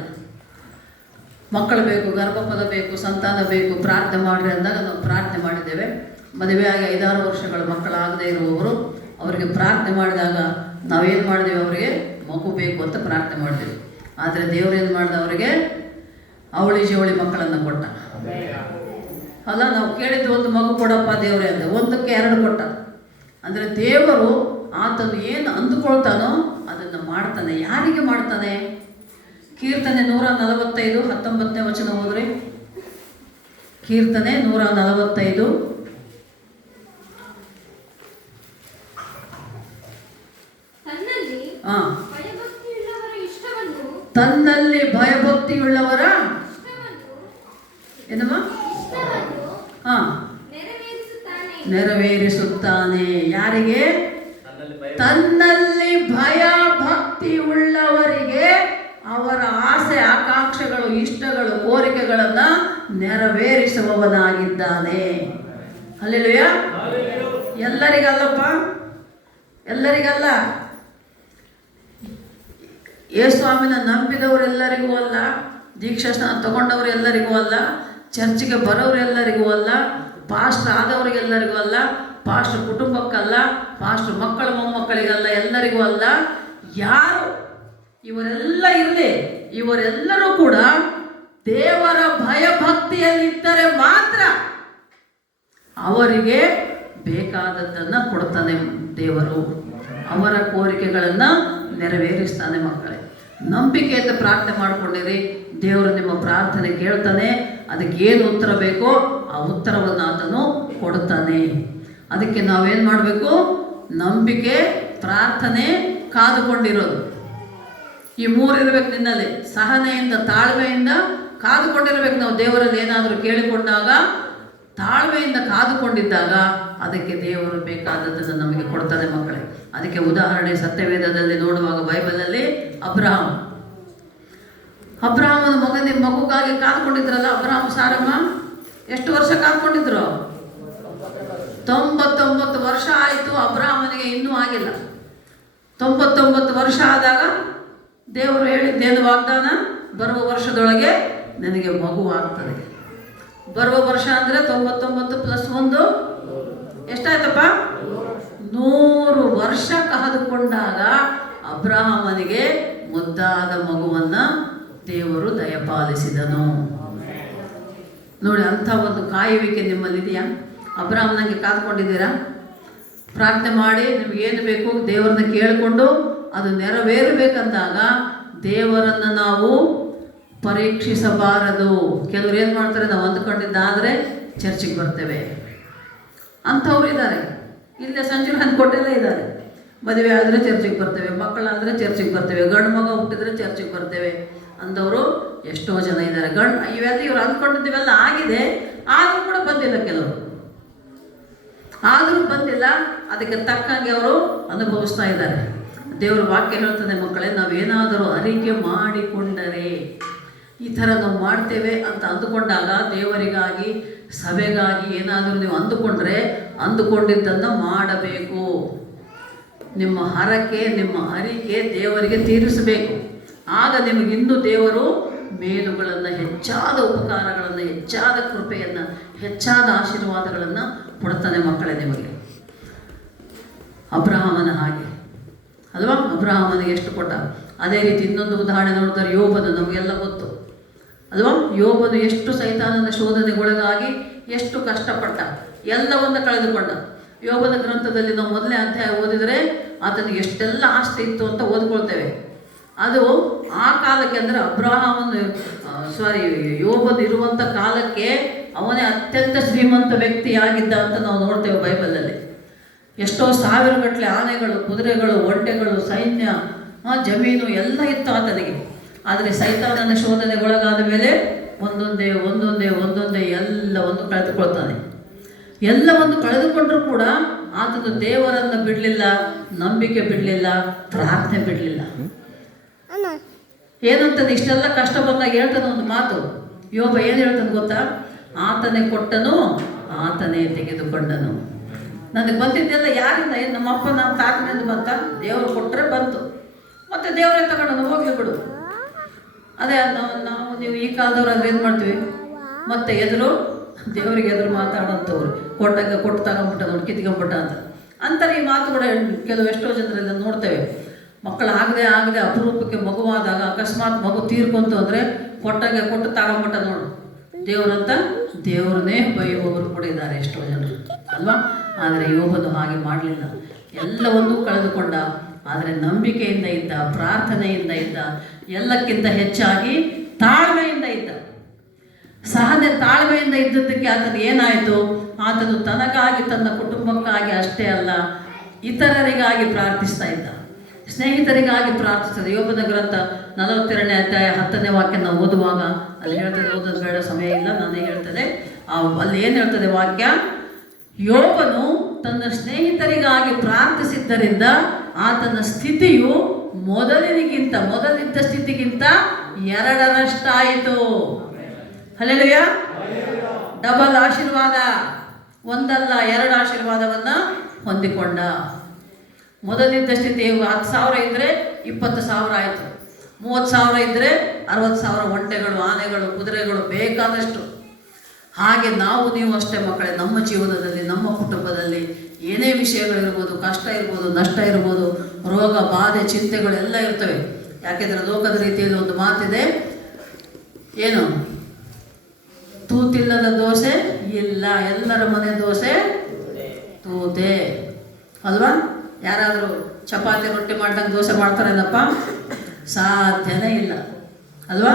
ಮಕ್ಕಳು ಬೇಕು, ಗರ್ಭಫಲ ಬೇಕು, ಸಂತಾನ ಬೇಕು, ಪ್ರಾರ್ಥನೆ ಮಾಡಿರಿ ಅಂದಾಗ ನಾವು ಪ್ರಾರ್ಥನೆ ಮಾಡಿದ್ದೇವೆ. ಮದುವೆಯಾಗಿ 5-6 ವರ್ಷಗಳ ಮಕ್ಕಳಾಗದೇ ಇರುವವರು ಅವರಿಗೆ ಪ್ರಾರ್ಥನೆ ಮಾಡಿದಾಗ ನಾವೇನು ಮಾಡಿದೆವು, ಅವರಿಗೆ ಮಗು ಬೇಕು ಅಂತ ಪ್ರಾರ್ಥನೆ ಮಾಡಿದೆವು. ಆದರೆ ದೇವರೇನು ಮಾಡಿದ, ಅವರಿಗೆ ಅವಳಿ ಜವಳಿ ಮಕ್ಕಳನ್ನು ಕೊಟ್ಟ. ಅಲ್ಲ, ನಾವು ಕೇಳಿದ್ದು ಒಂದು ಮಗು ಕೊಡಪ್ಪ ದೇವರೇ ಅಂತ, 1ಕ್ಕೆ 2 ಕೊಟ್ಟ. ಅಂದರೆ ದೇವರು ಆತನು ಏನು ಅಂದುಕೊಳ್ತಾನೋ ಅದನ್ನು ಮಾಡ್ತಾನೆ. ಯಾರಿಗೆ ಮಾಡ್ತಾನೆ? ಕೀರ್ತನೆ 145:19 ವಚನ ಹೋದ್ರಿ. ಕೀರ್ತನೆ 145. ತನ್ನಲ್ಲಿ ಭಯಭಕ್ತಿಯುಳ್ಳವರ ಏನಮ್ಮ ನೆರವೇರಿಸುತ್ತಾನೆ. ಯಾರಿಗೆ? ತನ್ನಲ್ಲಿ ಭಯ ಭಕ್ತಿ ಉಳ್ಳವರಿಗೆ ಅವರ ಆಸೆ ಆಕಾಂಕ್ಷೆಗಳು, ಇಷ್ಟಗಳು, ಕೋರಿಕೆಗಳನ್ನು ನೆರವೇರಿಸುವವನಾಗಿದ್ದಾನೆ. ಹಲ್ಲೆಲೂಯಾ. ಎಲ್ಲರಿಗಲ್ಲಪ್ಪ, ಎಲ್ಲರಿಗಲ್ಲ. ಯೇಸುಸ್ವಾಮಿನ ನಂಬಿದವರೆಲ್ಲರಿಗೂ ಅಲ್ಲ, ದೀಕ್ಷಾಸ್ನಾನ ತಗೊಂಡವರೆಲ್ಲರಿಗೂ ಅಲ್ಲ, ಚರ್ಚಿಗೆ ಬರೋರೆಲ್ಲರಿಗೂ ಅಲ್ಲ, ಪಾಸ್ಟರ್ ಆದವರಿಗೆಲ್ಲರಿಗೂ ಅಲ್ಲ, ಪಾಸ್ಟರ್ ಕುಟುಂಬಕ್ಕಲ್ಲ, ಪಾಸ್ಟರ್ ಮಕ್ಕಳ ಮೊಮ್ಮಕ್ಕಳಿಗಲ್ಲ, ಎಲ್ಲರಿಗೂ ಅಲ್ಲ. ಯಾರು ಇವರೆಲ್ಲ ಇರಲಿ, ಇವರೆಲ್ಲರೂ ಕೂಡ ದೇವರ ಭಯಭಕ್ತಿಯಲ್ಲಿದ್ದರೆ ಮಾತ್ರ ಅವರಿಗೆ ಬೇಕಾದದ್ದನ್ನು ಕೊಡ್ತಾನೆ ದೇವರು. ಅವರ ಕೋರಿಕೆಗಳನ್ನು ನೆರವೇರಿಸ್ತಾನೆ. ಮಕ್ಕಳೇ, ನಂಬಿಕೆಯಿಂದ ಪ್ರಾರ್ಥನೆ ಮಾಡಿಕೊಂಡಿರಿ, ದೇವರು ನಿಮ್ಮ ಪ್ರಾರ್ಥನೆ ಕೇಳ್ತಾನೆ. ಅದಕ್ಕೆ ಏನು ಉತ್ತರ ಬೇಕೋ ಆ ಉತ್ತರವನ್ನು ಆತನು ಕೊಡ್ತಾನೆ. ಅದಕ್ಕೆ ನಾವೇನು ಮಾಡಬೇಕು? ನಂಬಿಕೆ, ಪ್ರಾರ್ಥನೆ, ಕಾದುಕೊಂಡಿರೋದು, ಈ 3 ಇರಬೇಕು ನಿನ್ನಲ್ಲಿ. ಸಹನೆಯಿಂದ, ತಾಳ್ಮೆಯಿಂದ ಕಾದುಕೊಂಡಿರ್ಬೇಕು. ನಾವು ದೇವರಲ್ಲಿ ಏನಾದರೂ ಕೇಳಿಕೊಂಡಾಗ ತಾಳ್ಮೆಯಿಂದ ಕಾದುಕೊಂಡಿದ್ದಾಗ ಅದಕ್ಕೆ ದೇವರು ಬೇಕಾದದ್ದನ್ನು ನಮಗೆ ಕೊಡ್ತಾನೆ ಮಕ್ಕಳೇ. ಅದಕ್ಕೆ ಉದಾಹರಣೆ ಸತ್ಯವೇದದಲ್ಲಿ ನೋಡುವಾಗ ಬೈಬಲಲ್ಲಿ ಅಬ್ರಹಾಮನ ಮಗುಗಾಗಿ ಕಾದುಕೊಂಡಿದ್ರಲ್ಲ, ಅಬ್ರಹಾಮ್ ಸಾರಮ್ಮ ಎಷ್ಟು ವರ್ಷ ಕಾದುಕೊಂಡಿದ್ರು? 99 ವರ್ಷ ಆಯಿತು. ಅಬ್ರಹಾಮನಿಗೆ ಇನ್ನೂ ಆಗಿಲ್ಲ. 99 ವರ್ಷ ಆದಾಗ ದೇವರು ಹೇಳಿದ್ದೇನು ವಾಗ್ದಾನ? ಬರುವ ವರ್ಷದೊಳಗೆ ನನಗೆ ಮಗು ಆಗ್ತದೆ. ಬರುವ ವರ್ಷ ಅಂದರೆ 99 + 1 ಎಷ್ಟಾಯ್ತಪ್ಪ? 100 ವರ್ಷ ಕಾದುಕೊಂಡಾಗ ಅಬ್ರಹಾಮನಿಗೆ ಮುದ್ದಾದ ಮಗುವನ್ನು ದೇವರು ದಯಪಾಲಿಸಿದನು. ನೋಡಿ, ಅಂಥ ಒಂದು ಕಾಯುವಿಕೆ ನಿಮ್ಮಲ್ಲಿದೆಯಾ? ಅಬ್ರಹಾಮನಿಗೆ ಕಾದುಕೊಂಡಿದ್ದೀರಾ? ಪ್ರಾರ್ಥನೆ ಮಾಡಿ ನಿಮಗೇನು ಬೇಕು ದೇವರನ್ನ ಕೇಳಿಕೊಂಡು ಅದು ನೆರವೇರಬೇಕಂದಾಗ ದೇವರನ್ನು ನಾವು ಪರೀಕ್ಷಿಸಬಾರದು. ಕೆಲವರು ಏನು ಮಾಡ್ತಾರೆ, ನಾವು ಅಂದುಕೊಂಡಿದ್ದಾದರೆ ಚರ್ಚಿಗೆ ಬರ್ತೇವೆ ಅಂಥವ್ರು ಇದ್ದಾರೆ. ಇಲ್ಲೇ ಸಂಜೀವನ ಕೊಟ್ಟೆಲ್ಲ ಇದ್ದಾರೆ. ಮದುವೆ ಆದರೆ ಚರ್ಚಿಗೆ ಬರ್ತೇವೆ, ಮಕ್ಕಳಾದರೆ ಚರ್ಚಿಗೆ ಬರ್ತೇವೆ, ಗಂಡು ಮಗ ಹುಟ್ಟಿದ್ರೆ ಚರ್ಚಿಗೆ ಬರ್ತೇವೆ ಅಂದವರು ಎಷ್ಟೋ ಜನ ಇದ್ದಾರೆ. ಇವೆಲ್ಲ ಇವ್ರು ಅಂದ್ಕೊಂಡಿದ್ದೀವೆಲ್ಲ ಆಗಿದೆ, ಆದರೂ ಕೂಡ ಬಂದಿಲ್ಲ. ಕೆಲವರು ಆದರೂ ಬಂದಿಲ್ಲ, ಅದಕ್ಕೆ ತಕ್ಕಂಗೆ ಅವರು ಅನುಭವಿಸ್ತಾ ಇದ್ದಾರೆ. ದೇವರ ವಾಕ್ಯ ಹೇಳ್ತದೆ ಮಕ್ಕಳೇ, ನಾವೇನಾದರೂ ಅರಿಕೆ ಮಾಡಿಕೊಂಡರೆ, ಈ ಥರ ನಾವು ಮಾಡ್ತೇವೆ ಅಂತ ಅಂದುಕೊಂಡಾಗ ದೇವರಿಗಾಗಿ ಸಭೆಗಾಗಿ ಏನಾದರೂ ನೀವು ಅಂದುಕೊಂಡಿದ್ದನ್ನು ಮಾಡಬೇಕು. ನಿಮ್ಮ ಹರಕೆ ನಿಮ್ಮ ಹರಿಕೆ ದೇವರಿಗೆ ತೀರಿಸಬೇಕು. ಆಗ ನಿಮಗಿನ್ನೂ ದೇವರು ಮೇಲುಗಳನ್ನು, ಹೆಚ್ಚಾದ ಉಪಕಾರಗಳನ್ನು, ಹೆಚ್ಚಾದ ಕೃಪೆಯನ್ನು, ಹೆಚ್ಚಾದ ಆಶೀರ್ವಾದಗಳನ್ನು ಕೊಡ್ತಾನೆ ಮಕ್ಕಳೇ ನಿಮಗೆ. ಅಬ್ರಹಾಮನ ಹಾಗೆ ಅಲ್ವಾ? ಅಬ್ರಹಾಮನಿಗೆ ಎಷ್ಟು ಕೊಟ್ಟ. ಅದೇ ರೀತಿ ಇನ್ನೊಂದು ಉದಾಹರಣೆ ನೋಡಿದರೆ ಯೋಬನು, ನಮಗೆಲ್ಲ ಗೊತ್ತು ಅಲ್ವಾ? ಯೋಬನು ಎಷ್ಟು ಸೈತಾನನ ಶೋಧನೆಗೊಳಗಾಗಿ ಎಷ್ಟು ಕಷ್ಟಪಟ್ಟ, ಎಲ್ಲವನ್ನು ಕಳೆದುಕೊಂಡ. ಯೋಬನ ಗ್ರಂಥದಲ್ಲಿ ನಾವು ಮೊದಲನೇ ಅಧ್ಯಾಯ ಓದಿದರೆ ಆತನಿಗೆ ಎಷ್ಟೆಲ್ಲ ಆಸ್ತಿ ಇತ್ತು ಅಂತ ಓದ್ಕೊಳ್ತೇವೆ. ಅದು ಆ ಕಾಲಕ್ಕೆ ಅಂದರೆ ಯೋಬನು ಇರುವಂಥ ಕಾಲಕ್ಕೆ ಅವನೇ ಅತ್ಯಂತ ಶ್ರೀಮಂತ ವ್ಯಕ್ತಿಯಾಗಿದ್ದ ಅಂತ ನಾವು ನೋಡ್ತೇವೆ ಬೈಬಲಲ್ಲಿ. ಎಷ್ಟೋ ಸಾವಿರಗಟ್ಟಲೆ ಆನೆಗಳು, ಕುದುರೆಗಳು, ಒಂಟೆಗಳು, ಸೈನ್ಯ, ಜಮೀನು ಎಲ್ಲ ಇತ್ತು ಆತನಿಗೆ. ಆದರೆ ಸೈತಾನನ ಶೋಧನೆಗೊಳಗಾದ ಮೇಲೆ ಒಂದೊಂದೇ ಎಲ್ಲವನ್ನು ಕಳೆದುಕೊಳ್ತಾನೆ. ಎಲ್ಲವನ್ನು ಕಳೆದುಕೊಂಡರೂ ಕೂಡ ಆತನು ದೇವರನ್ನು ಬಿಡಲಿಲ್ಲ, ನಂಬಿಕೆ ಬಿಡಲಿಲ್ಲ, ಪ್ರಾರ್ಥನೆ ಬಿಡಲಿಲ್ಲ. ಏನಂತಾನೆ ಇಷ್ಟೆಲ್ಲ ಕಷ್ಟ ಬಂದಾಗ ಹೇಳ್ತಾನೆ ಒಂದು ಮಾತು. ಯೋಬ ಏನು ಹೇಳ್ತಾನೆ ಗೊತ್ತಾ? ಆತನೇ ಕೊಟ್ಟನು, ಆತನೇ ತೆಗೆದುಕೊಂಡನು. ನನಗೆ ಬಂದಿದ್ದೆಲ್ಲ ಯಾರಿಂದ? ಏನು ನಮ್ಮಪ್ಪ ನಮ್ಮ ತಾತನಿಂದ ಬಂತ? ದೇವರು ಕೊಟ್ಟರೆ ಬಂತು, ಮತ್ತು ದೇವರೇ ತಗೊಂಡು ಹೋಗ್ಲಿ ಬಿಡು. ಅದೇ ನಾವು ನೀವು ಈ ಕಾಲದವ್ರು ಅದು ಏನು ಮಾಡ್ತೀವಿ? ಮತ್ತೆ ದೇವರಿಗೆ ಎದುರು ಮಾತಾಡೋಂಥವ್ರು, ಕೊಟ್ಟು ತಗೊಂಬಿಟ್ಟ ನೋಡಿ, ಕಿತ್ಕೊಂಬಿಟ್ಟ ಅಂತಾರೆ ಈ ಮಾತುಗಳು ಎಷ್ಟೋ ಜನರೆಲ್ಲ ನೋಡ್ತೇವೆ. ಮಕ್ಕಳು ಆಗದೆ ಅಪರೂಪಕ್ಕೆ ಮಗುವಾದಾಗ ಅಕಸ್ಮಾತ್ ಮಗು ತೀರ್ಕೊಂತು ಅಂದರೆ ಕೊಟ್ಟು ತಗೊಂಬಿಟ್ಟ ನೋಡು ದೇವರಂತ ದೇವ್ರನ್ನೇ ಬೈಯುವವರು ಕೂಡ ಇದ್ದಾರೆ ಎಷ್ಟೋ ಜನರು ಅಲ್ವಾ? ಆದರೆ ಯೋಬನು ಹಾಗೆ ಮಾಡಲಿಲ್ಲ. ಎಲ್ಲವನ್ನೂ ಕಳೆದುಕೊಂಡ, ಆದರೆ ನಂಬಿಕೆಯಿಂದ ಇದ್ದ, ಪ್ರಾರ್ಥನೆಯಿಂದ ಇದ್ದ, ಎಲ್ಲಕ್ಕಿಂತ ಹೆಚ್ಚಾಗಿ ತಾಳ್ಮೆಯಿಂದ ಇದ್ದ. ಸಹನೆ ತಾಳ್ಮೆಯಿಂದ ಇದ್ದದ್ದಕ್ಕೆ ಆತನು ಏನಾಯಿತು? ಆತನು ತನಗಾಗಿ, ತನ್ನ ಕುಟುಂಬಕ್ಕಾಗಿ ಅಷ್ಟೇ ಅಲ್ಲ, ಇತರರಿಗಾಗಿ ಪ್ರಾರ್ಥಿಸ್ತಾ ಇದ್ದ, ಸ್ನೇಹಿತರಿಗಾಗಿ ಪ್ರಾರ್ಥಿಸ್ತದೆ. ಯೋಬನ ಗ್ರಂಥ 42ನೇ ಅಧ್ಯಾಯ 10ನೇ ವಾಕ್ಯ ನಾವು ಓದುವಾಗ ಅಲ್ಲಿ ಹೇಳ್ತದೆ, ಓದೋದು ಬೇಡ, ಸಮಯ ಇಲ್ಲ, ನಾನೇ ಹೇಳ್ತದೆ. ಅಲ್ಲಿ ಏನು ಹೇಳ್ತದೆ ವಾಕ್ಯ? ಯೋಬನು ತನ್ನ ಸ್ನೇಹಿತರಿಗಾಗಿ ಪ್ರಾರ್ಥಿಸಿದ್ದರಿಂದ ಆತನ ಸ್ಥಿತಿಯು ಮೊದಲಿದ್ದ ಸ್ಥಿತಿಗಿಂತ 2ರಷ್ಟಾಯಿತು. ಹಲ್ಲೆಲೂಯಾ! ಡಬಲ್ ಆಶೀರ್ವಾದ, ಒಂದಲ್ಲ 2 ಆಶೀರ್ವಾದವನ್ನು ಹೊಂದಿಕೊಂಡ. ಮೊದಲಿದ್ದ ಸ್ಥಿತಿ 10,000 ಇದ್ದರೆ 20,000 ಆಯಿತು, 30,000 ಇದ್ದರೆ 60,000 ಒಂಟೆಗಳು, ಆನೆಗಳು, ಕುದುರೆಗಳು ಬೇಕಾದಷ್ಟು. ಹಾಗೆ ನೀವು ಅಷ್ಟೇ ಮಕ್ಕಳೇ, ನಮ್ಮ ಜೀವನದಲ್ಲಿ, ನಮ್ಮ ಕುಟುಂಬದಲ್ಲಿ ಏನೇ ವಿಷಯಗಳಿರ್ಬೋದು, ಕಷ್ಟ ಇರ್ಬೋದು, ನಷ್ಟ ಇರ್ಬೋದು, ರೋಗ ಬಾಧೆ ಚಿಂತೆಗಳೆಲ್ಲ ಇರ್ತವೆ. ಯಾಕೆಂದರೆ ಲೋಕದ ರೀತಿಯಲ್ಲಿ ಒಂದು ಮಾತಿದೆ, ಏನು? ತೂತಿಲ್ಲದ ದೋಸೆ ಇಲ್ಲ, ಎಲ್ಲರ ಮನೆ ದೋಸೆ ತೂತೆ ಅಲ್ವಾ? ಯಾರಾದರೂ ಚಪಾತಿ ರೊಟ್ಟಿ ಮಾಡ್ದಂಗೆ ದೋಸೆ ಮಾಡ್ತಾರೇನಪ್ಪ? ಸಾಧ್ಯನೇ ಇಲ್ಲ ಅಲ್ವಾ?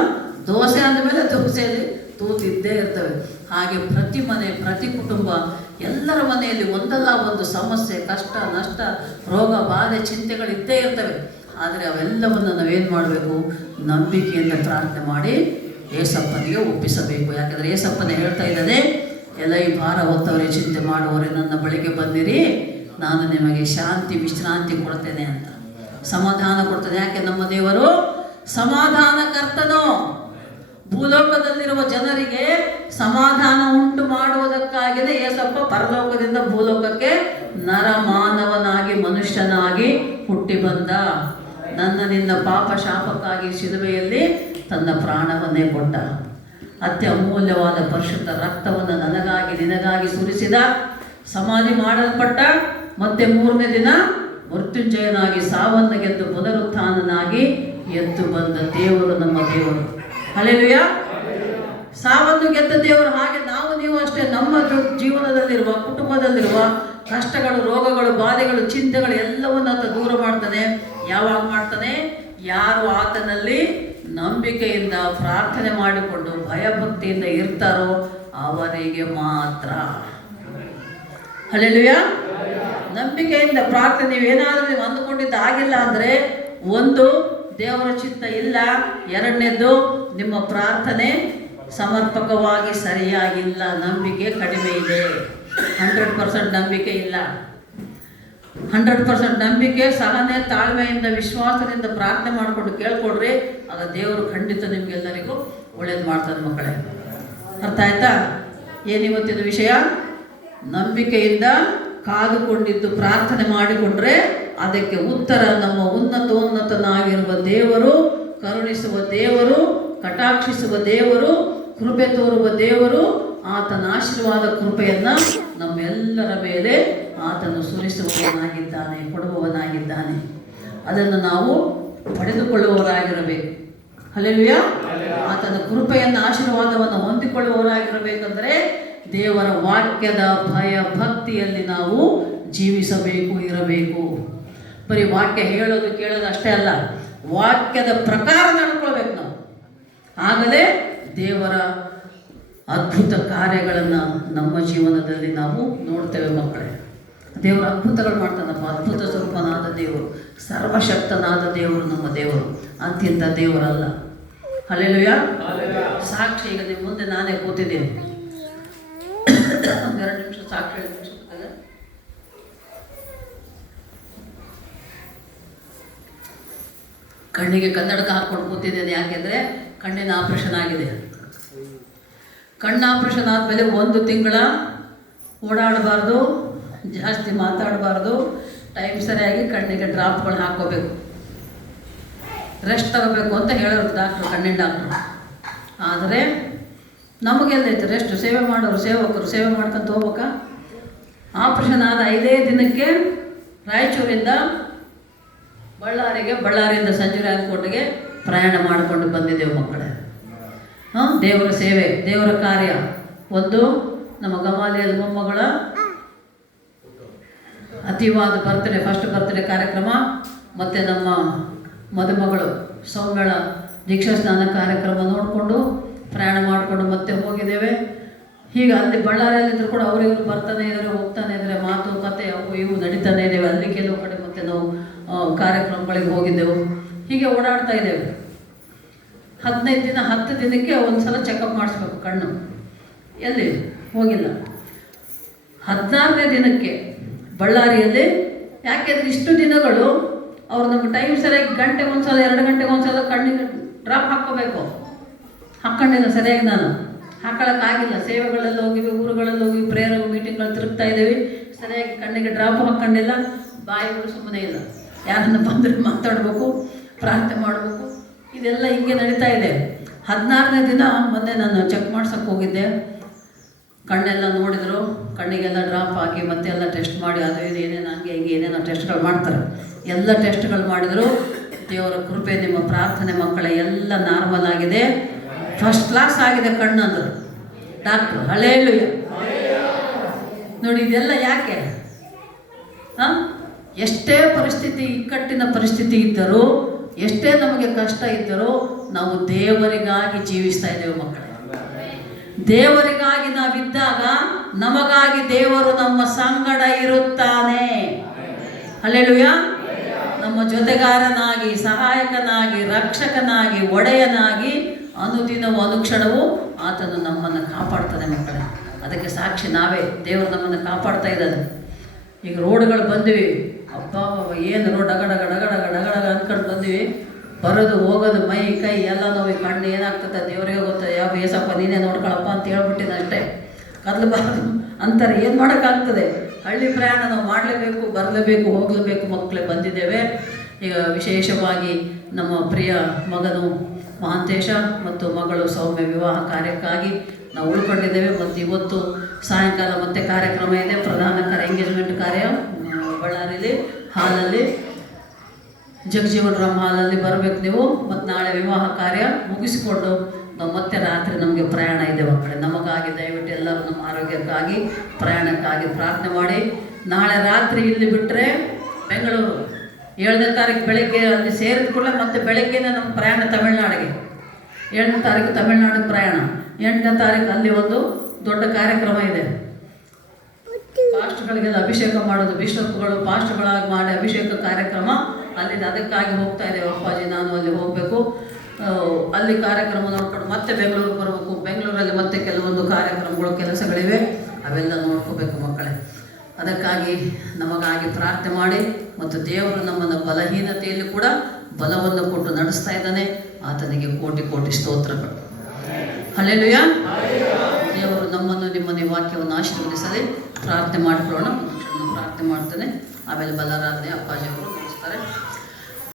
ದೋಸೆ ಅಂದಮೇಲೆ ದೋಸೆಯಲ್ಲಿ ತೂತಿದ್ದೇ ಇರ್ತವೆ. ಹಾಗೆ ಪ್ರತಿ ಮನೆ, ಪ್ರತಿ ಕುಟುಂಬ, ಎಲ್ಲರ ಮನೆಯಲ್ಲಿ ಒಂದಲ್ಲ ಒಂದು ಸಮಸ್ಯೆ, ಕಷ್ಟ, ನಷ್ಟ, ರೋಗ ಬಾಧೆ ಚಿಂತೆಗಳಿದ್ದೇ ಇರ್ತವೆ. ಆದರೆ ಅವೆಲ್ಲವನ್ನು ನಾವೇನು ಮಾಡಬೇಕು? ನಂಬಿಕೆಯಿಂದ ಪ್ರಾರ್ಥನೆ ಮಾಡಿ ಏಸಪ್ಪನಿಗೆ ಒಪ್ಪಿಸಬೇಕು. ಯಾಕಂದರೆ ಏಸಪ್ಪನೇ ಹೇಳ್ತಾ ಇದ್ದಾನೆ, ಎಲ್ಲ ಈ ಭಾರ ಹೊತ್ತವರೇ, ಚಿಂತೆ ಮಾಡುವವರೇ ನನ್ನ ಬಳಿಗೆ ಬಂದಿರಿ, ನಾನು ನಿಮಗೆ ಶಾಂತಿ ವಿಶ್ರಾಂತಿ ಕೊಡ್ತೇನೆ ಅಂತ, ಸಮಾಧಾನ ಕೊಡ್ತೇನೆ. ಯಾಕೆ? ನಮ್ಮ ದೇವರು ಸಮಾಧಾನಕರ್ತನು. ಭೂಲೋಕದಲ್ಲಿರುವ ಜನರಿಗೆ ಸಮಾಧಾನ ಉಂಟು ಮಾಡುವುದಕ್ಕಾಗಿಯೇ ಏಸಪ್ಪ ಪರಲೋಕದಿಂದ ಭೂಲೋಕಕ್ಕೆ ನರಮಾನವನಾಗಿ, ಮನುಷ್ಯನಾಗಿ ಹುಟ್ಟಿ ಬಂದ. ನಿನ್ನ ಪಾಪ ಶಾಪಕ್ಕಾಗಿ ಶಿಲುಬೆಯಲ್ಲಿ ತನ್ನ ಪ್ರಾಣವನ್ನೇ ಕೊಟ್ಟ. ಅತ್ಯಮೂಲ್ಯವಾದ ಪರಿಶುದ್ಧ ರಕ್ತವನ್ನು ನನಗಾಗಿ ನಿನಗಾಗಿ ಸುರಿಸಿದ, ಸಮಾಧಿ ಮಾಡಲ್ಪಟ್ಟ, ಮತ್ತೆ 3ನೇ ದಿನ ಮೃತ್ಯುಂಜಯನಾಗಿ ಸಾವನ್ನು ಗೆದ್ದು ಪುನರುತ್ಥಾನನಾಗಿ ಎದ್ದು ಬಂದ ದೇವರು ನಮ್ಮ ದೇವರು. ಹಲ್ಲೆಲೂಯಾ! ಸಾವನ್ನು ಗೆದ್ದ ದೇವರು. ಹಾಗೆ ನೀವು ಅಷ್ಟೇ ನಮ್ಮ ಜೀವನದಲ್ಲಿರುವ, ಕುಟುಂಬದಲ್ಲಿರುವ ಕಷ್ಟಗಳು, ರೋಗಗಳು, ಬಾಧೆಗಳು, ಚಿಂತೆಗಳು ಎಲ್ಲವನ್ನು ಆತ ದೂರ ಮಾಡ್ತಾನೆ. ಯಾವಾಗ ಮಾಡ್ತಾನೆ? ಯಾರು ಆತನಲ್ಲಿ ನಂಬಿಕೆಯಿಂದ ಪ್ರಾರ್ಥನೆ ಮಾಡಿಕೊಂಡು ಭಯಭಕ್ತಿಯಿಂದ ಇರ್ತಾರೋ ಅವರಿಗೆ ಮಾತ್ರ. ಹಲ್ಲೆಲೂಯಾ! ನಂಬಿಕೆಯಿಂದ ಪ್ರಾರ್ಥನೆ. ನೀವೇನಾದರೂ ನೀವು ಅಂದುಕೊಂಡಿದ್ದು ಆಗಿಲ್ಲ ಅಂದರೆ, ಒಂದು, ದೇವರ ಚಿತ್ತ ಇಲ್ಲ, 2ನೇದು ನಿಮ್ಮ ಪ್ರಾರ್ಥನೆ ಸಮರ್ಪಕವಾಗಿ ಸರಿಯಾಗಿಲ್ಲ, ನಂಬಿಕೆ ಕಡಿಮೆ ಇದೆ, 100% ನಂಬಿಕೆ ಇಲ್ಲ. 100% ನಂಬಿಕೆ, ಸಹನೆ, ತಾಳ್ಮೆಯಿಂದ, ವಿಶ್ವಾಸದಿಂದ ಪ್ರಾರ್ಥನೆ ಮಾಡಿಕೊಂಡು ಕೇಳ್ಕೊಡ್ರಿ, ಆಗ ದೇವರು ಖಂಡಿತ ನಿಮಗೆಲ್ಲರಿಗೂ ಒಳ್ಳೇದು ಮಾಡ್ತಾನೆ ಮಕ್ಕಳೇ. ಅರ್ಥ ಆಯ್ತಾ? ಏನಿವತ್ತಿನ ವಿಷಯ? ನಂಬಿಕೆಯಿಂದ ಕಾದುಕೊಂಡಿದ್ದು ಪ್ರಾರ್ಥನೆ ಮಾಡಿಕೊಂಡ್ರೆ ಅದಕ್ಕೆ ಉತ್ತರ ನಮ್ಮ ಉನ್ನತೋನ್ನತನಾಗಿರುವ ದೇವರು, ಕರುಣಿಸುವ ದೇವರು, ಕಟಾಕ್ಷಿಸುವ ದೇವರು, ಕೃಪೆ ತೋರುವ ದೇವರು, ಆತನ ಆಶೀರ್ವಾದ ಕೃಪೆಯನ್ನು ನಮ್ಮೆಲ್ಲರ ಮೇಲೆ ಆತನು ಸುರಿಸುವವನಾಗಿದ್ದಾನೆ, ಕೊಡುವವನಾಗಿದ್ದಾನೆ. ಅದನ್ನು ನಾವು ಪಡೆದುಕೊಳ್ಳುವವರಾಗಿರಬೇಕು. ಹಲ್ಲೆಲೂಯಾ. ಆತನ ಕೃಪೆಯನ್ನು, ಆಶೀರ್ವಾದವನ್ನು ಹೊಂದಿಕೊಳ್ಳುವವರಾಗಿರಬೇಕಂದ್ರೆ ದೇವರ ವಾಕ್ಯದ ಭಯ ಭಕ್ತಿಯಲ್ಲಿ ನಾವು ಜೀವಿಸಬೇಕು, ಇರಬೇಕು. ಬರೀ ವಾಕ್ಯ ಹೇಳೋದು ಕೇಳೋದು ಅಷ್ಟೇ ಅಲ್ಲ, ವಾಕ್ಯದ ಪ್ರಕಾರ ನಡ್ಕೊಳ್ಬೇಕು ನಾವು. ಆಗಲೇ ದೇವರ ಅದ್ಭುತ ಕಾರ್ಯಗಳನ್ನು ನಮ್ಮ ಜೀವನದಲ್ಲಿ ನಾವು ನೋಡ್ತೇವೆ ಮಕ್ಕಳೇ. ದೇವರು ಅದ್ಭುತಗಳು ಮಾಡ್ತಾನಪ್ಪ. ಅದ್ಭುತ ಸ್ವರೂಪನಾದ ದೇವರು, ಸರ್ವಶಕ್ತನಾದ ದೇವರು ನಮ್ಮ ದೇವರು, ಅಂತಿಂತ ದೇವರಲ್ಲ. ಹಲ್ಲೆಲೂಯಾ. ಸಾಕ್ಷಿ ಈಗ ನಿಮ್ಮ ಮುಂದೆ ನಾನೇ ಕೂತಿದ್ದೀನಿ. 2 ನಿಮಿಷ ಸಾಕ್ಷಿ ಹೇಳಿದ್ರೆ ಕಣ್ಣಿಗೆ ಕನ್ನಡಕ ಹಾಕ್ಕೊಂಡು ಕೂತಿದ್ದೇನೆ. ಯಾಕೆಂದರೆ ಕಣ್ಣಿನ ಆಪರೇಷನ್ ಆಗಿದೆ. ಕಣ್ಣು ಆಪರೇಷನ್ ಆದಮೇಲೆ 1 ತಿಂಗಳ ಓಡಾಡಬಾರ್ದು, ಜಾಸ್ತಿ ಮಾತಾಡಬಾರ್ದು, ಟೈಮ್ ಸರಿಯಾಗಿ ಕಣ್ಣಿಗೆ ಡ್ರಾಪ್ಗಳು ಹಾಕ್ಕೋಬೇಕು, ರೆಸ್ಟ್ ತಗೋಬೇಕು ಅಂತ ಹೇಳೋರು ಡಾಕ್ಟ್ರು, ಕಣ್ಣಿನ ಡಾಕ್ಟ್ರು. ಆದರೆ ನಮಗೆಲ್ಲೈತೆ ರೆಸ್ಟ್? ಸೇವೆ ಮಾಡೋರು, ಸೇವಕರು ಸೇವೆ ಮಾಡ್ಕೊಂತ ಹೋಗ್ಬೇಕಾ? ಆಪರೇಷನ್ ಆದ 5 ದಿನಕ್ಕೆ ರಾಯಚೂರಿಂದ ಬಳ್ಳಾರಿಯಿಂದ ಸಂಜೆ ಪ್ರಯಾಣ ಮಾಡಿಕೊಂಡು ಬಂದಿದ್ದೇವೆ ಮಕ್ಕಳೇ. ದೇವರ ಸೇವೆ, ದೇವರ ಕಾರ್ಯ. ಒಂದು ನಮ್ಮ ಗಮಾಲಿಯಲ್ ಮೊಮ್ಮಗಳ ಅತಿವಾದ ಬರ್ತ್ಡೇ, ಫಸ್ಟ್ ಬರ್ತ್ಡೇ ಕಾರ್ಯಕ್ರಮ, ಮತ್ತು ನಮ್ಮ ಮದುಮಗಳು ಸೌಮ್ಯಳ ದೀಕ್ಷಾ ಸ್ನಾನ ಕಾರ್ಯಕ್ರಮ ನೋಡಿಕೊಂಡು ಪ್ರಯಾಣ ಮಾಡಿಕೊಂಡು ಮತ್ತೆ ಹೋಗಿದ್ದೇವೆ. ಹೀಗೆ ಅಲ್ಲಿ ಬಳ್ಳಾರಿಯಲ್ಲಿದ್ದರೂ ಕೂಡ ಅವರಿವರು ಬರ್ತಾನೆ ಇದ್ದಾರೆ, ಹೋಗ್ತಾನೆ ಇದ್ದಾರೆ, ಮಾತುಕತೆ ಅವು ಇವು ನಡೀತಾನೆ ಇದ್ದೇವೆ. ಅಲ್ಲಿ ಕೆಲವು ಕಡೆ ಮತ್ತೆ ನಾವು ಕಾರ್ಯಕ್ರಮಗಳಿಗೆ ಹೋಗಿದ್ದೆವು. ಹೀಗೆ ಓಡಾಡ್ತಾ ಇದ್ದೇವೆ. 15 ದಿನ 10 ದಿನಕ್ಕೆ ಒಂದು ಸಲ ಚೆಕಪ್ ಮಾಡಿಸ್ಬೇಕು ಕಣ್ಣು. ಎಲ್ಲಿ ಹೋಗಿಲ್ಲ. 16ನೇ ದಿನಕ್ಕೆ ಬಳ್ಳಾರಿಯಲ್ಲಿ, ಯಾಕೆಂದರೆ ಇಷ್ಟು ದಿನಗಳು ಅವ್ರು ನಮ್ಗೆ ಟೈಮ್ ಸರಿಯಾಗಿ ಗಂಟೆಗೆ ಒಂದು ಸಲ 2 ಗಂಟೆಗೆ ಒಂದು ಸಲ ಕಣ್ಣಿಗೆ ಡ್ರಾಪ್ ಹಾಕ್ಕೋಬೇಕು. ಹಾಕ್ಕೊಂಡಿಲ್ಲ ಸರಿಯಾಗಿ, ನಾನು ಹಾಕೊಳ್ಳೋಕ್ಕಾಗಿಲ್ಲ. ಸೇವೆಗಳೆಲ್ಲ ಹೋಗಿವಿ, ಊರುಗಳಲ್ಲಿ ಹೋಗಿ ಪ್ರೇಯರ್ ಮೀಟಿಂಗ್ಗಳು ತಿರುಗ್ತಾ ಇದ್ದೀವಿ, ಸರಿಯಾಗಿ ಕಣ್ಣಿಗೆ ಡ್ರಾಪ್ ಹಾಕ್ಕೊಂಡಿಲ್ಲ. ಬಾಯಿಗಳು ಸುಮ್ಮನೆ ಇಲ್ಲ, ಯಾರನ್ನ ಬಂದರೆ ಮಾತಾಡಬೇಕು, ಪ್ರಾರ್ಥನೆ ಮಾಡಬೇಕು, ಇದೆಲ್ಲ ಹಿಂಗೆ ನಡೀತಾ ಇದೆ. 16ನೇ ದಿನ ಮೊನ್ನೆ ನಾನು ಚೆಕ್ ಮಾಡ್ಸೋಕ್ಕೆ ಹೋಗಿದ್ದೆ. ಕಣ್ಣೆಲ್ಲ ನೋಡಿದರು, ಕಣ್ಣಿಗೆಲ್ಲ ಡ್ರಾಪ್ ಹಾಕಿ ಮತ್ತೆ ಎಲ್ಲ ಟೆಸ್ಟ್ ಮಾಡಿ, ಅದು ಇದು ಏನೇನು ಹಂಗೆ ಹಿಂಗೆ ಏನೇನೋ ಟೆಸ್ಟ್ಗಳು ಮಾಡ್ತಾರೆ. ಎಲ್ಲ ಟೆಸ್ಟ್ಗಳು ಮಾಡಿದರು. ದೇವರ ಕೃಪೆ, ನಿಮ್ಮ ಪ್ರಾರ್ಥನೆ ಮಕ್ಕಳೇ ಎಲ್ಲ ನಾರ್ಮಲ್ ಆಗಿದೆ, ಫಸ್ಟ್ ಕ್ಲಾಸ್ ಆಗಿದೆ ಕಣ್ಣು ಅಂದರು ಡಾಕ್ಟ್ರು. ಹಲ್ಲೆಲೂಯಾ. ನೋಡಿ ಇದೆಲ್ಲ ಯಾಕೆ? ಎಷ್ಟೇ ಪರಿಸ್ಥಿತಿ, ಇಕ್ಕಟ್ಟಿನ ಪರಿಸ್ಥಿತಿ ಇದ್ದರೂ, ಎಷ್ಟೇ ನಮಗೆ ಕಷ್ಟ ಇದ್ದರೂ ನಾವು ದೇವರಿಗಾಗಿ ಜೀವಿಸ್ತಾ ಇದ್ದೇವೆ ಮಕ್ಕಳೇ. ದೇವರಿಗಾಗಿ ನಾವಿದ್ದಾಗ ನಮಗಾಗಿ ದೇವರು ನಮ್ಮ ಸಂಗಡ ಇರುತ್ತಾನೆ. ಹಲ್ಲೆಲೂಯಾ. ನಮ್ಮ ಜೊತೆಗಾರನಾಗಿ, ಸಹಾಯಕನಾಗಿ, ರಕ್ಷಕನಾಗಿ, ಒಡೆಯನಾಗಿ ಅನುದಿನವೂ ಅನುಕ್ಷಣವೂ ಆತನು ನಮ್ಮನ್ನು ಕಾಪಾಡ್ತಾನೆ ಮಕ್ಕಳೇ. ಅದಕ್ಕೆ ಸಾಕ್ಷಿ ನಾವೇ. ದೇವರು ನಮ್ಮನ್ನು ಕಾಪಾಡ್ತಾ ಇದ್ದಾನೆ. ಈಗ ರೋಡ್ಗಳು ಬಂದಿವಿ, ಅಬ್ಬಾ ಏನು ರೋಡ್ ಡಗಡಗ ಡಗಡಗ ಡಗಡಗ ಅಂದ್ಕೊಂಡು ಬಂದಿವಿ. ಬರೋದು ಹೋಗೋದು ಮೈ ಕೈ ಎಲ್ಲ ನೋವು, ಕಣ್ಣು ಏನಾಗ್ತದೆ ದೇವರಿಗೆ ಗೊತ್ತ. ಯಾವ ಏಸಪ್ಪ ನೀನೇ ನೋಡ್ಕೊಳಪ್ಪ ಅಂತ ಹೇಳ್ಬಿಟ್ಟಿನ ಅಷ್ಟೇ. ಕದಲಬಾರ್ದು ಅಂತಾರೆ, ಏನು ಮಾಡೋಕ್ಕಾಗ್ತದೆ? ಹಳ್ಳಿ ಪ್ರಯಾಣ ನಾವು ಮಾಡಲೇಬೇಕು, ಬರಲೇಬೇಕು, ಹೋಗಲೇಬೇಕು ಮಕ್ಕಳೇ. ಬಂದಿದ್ದೇವೆ. ಈಗ ವಿಶೇಷವಾಗಿ ನಮ್ಮ ಪ್ರಿಯ ಮಗನು ಮಹಾಂತೇಶ ಮತ್ತು ಮಗಳು ಸೌಮ್ಯ ವಿವಾಹ ಕಾರ್ಯಕ್ಕಾಗಿ ನಾವು ಉಳ್ಕೊಂಡಿದ್ದೇವೆ. ಮತ್ತು ಇವತ್ತು ಸಾಯಂಕಾಲ ಮತ್ತೆ ಕಾರ್ಯಕ್ರಮ ಇದೆ, ಪ್ರಧಾನ ಎಂಗೇಜ್ಮೆಂಟ್ ಕಾರ್ಯ ಬಳ್ಳಾರಿಲಿ ಹಾಲಲ್ಲಿ, ಜಗಜೀವನ್ ರಾಮ್ ಹಾಲಲ್ಲಿ ಬರಬೇಕು ನೀವು. ಮತ್ತು ನಾಳೆ ವಿವಾಹ ಕಾರ್ಯ ಮುಗಿಸಿಕೊಂಡು ನಾವು ಮತ್ತೆ ರಾತ್ರಿ ನಮಗೆ ಪ್ರಯಾಣ ಇದೆ ಮಕ್ಕಳೇ. ನಮಗಾಗಿ ದಯವಿಟ್ಟು ಎಲ್ಲರೂ ನಮ್ಮ ಆರೋಗ್ಯಕ್ಕಾಗಿ, ಪ್ರಯಾಣಕ್ಕಾಗಿ ಪ್ರಾರ್ಥನೆ ಮಾಡಿ. ನಾಳೆ ರಾತ್ರಿ ಇಲ್ಲಿ ಬಿಟ್ಟರೆ ಬೆಂಗಳೂರು, 7ನೇ ತಾರೀಕು ಬೆಳಗ್ಗೆ ಅಲ್ಲಿ ಸೇರಿದ ಕೂಡಲೇ ಮತ್ತೆ ಬೆಳಗ್ಗೆನೇ ನಮ್ಮ ಪ್ರಯಾಣ ತಮಿಳ್ನಾಡಿಗೆ. 7ನೇ ತಾರೀಕು ತಮಿಳ್ನಾಡಿಗೆ ಪ್ರಯಾಣ, 8ನೇ ತಾರೀಕು ಅಲ್ಲಿ ಒಂದು ದೊಡ್ಡ ಕಾರ್ಯಕ್ರಮ ಇದೆ. ಪಾಸ್ಟ್ಗಳಿಗೆಲ್ಲ ಅಭಿಷೇಕ ಮಾಡೋದು, ಬಿಷಪ್ಗಳು ಪಾಸ್ಟ್ಗಳಾಗಿ ಮಾಡಿ ಅಭಿಷೇಕ ಕಾರ್ಯಕ್ರಮ ಅಲ್ಲಿಂದ. ಅದಕ್ಕಾಗಿ ಹೋಗ್ತಾ ಇದ್ದೇವೆ ಅಪ್ಪಾಜಿ ನಾನು ಅಲ್ಲಿ ಹೋಗಬೇಕು. ಅಲ್ಲಿ ಕಾರ್ಯಕ್ರಮ ನೋಡ್ಕೊಂಡು ಮತ್ತೆ ಬೆಂಗಳೂರಿಗೆ ಬರಬೇಕು. ಬೆಂಗಳೂರಲ್ಲಿ ಮತ್ತೆ ಕೆಲವೊಂದು ಕಾರ್ಯಕ್ರಮಗಳು, ಕೆಲಸಗಳಿವೆ, ಅವೆಲ್ಲ ನೋಡ್ಕೋಬೇಕು ಮಕ್ಕಳೇ. ಅದಕ್ಕಾಗಿ ನಮಗಾಗಿ ಪ್ರಾರ್ಥನೆ ಮಾಡಿ. ಮತ್ತು ದೇವರು ನಮ್ಮನ್ನು ಬಲಹೀನತೆಯಲ್ಲಿ ಕೂಡ ಬಲವನ್ನು ಕೊಟ್ಟು ನಡೆಸ್ತಾ ಇದ್ದಾನೆ. ಆತನಿಗೆ ಕೋಟಿ ಕೋಟಿ ಸ್ತೋತ್ರಗಳು. ಹಲ್ಲೆಲೂಯ. ದೇವರು ನಮ್ಮನ್ನು ನಿಮ್ಮನ್ನು ಈ ವಾಕ್ಯವನ್ನು ಆಶೀರ್ವದಿಸದೆ ಪ್ರಾರ್ಥನೆ ಮಾಡಿಕೊಳ್ಳೋಣ. ಪ್ರಾರ್ಥನೆ ಮಾಡ್ತೇನೆ, ಆಮೇಲೆ ಬಲಾರಾಧನೆ ಅಪ್ಪಾಜಿಯವರು ಮುಗಿಸ್ತಾರೆ.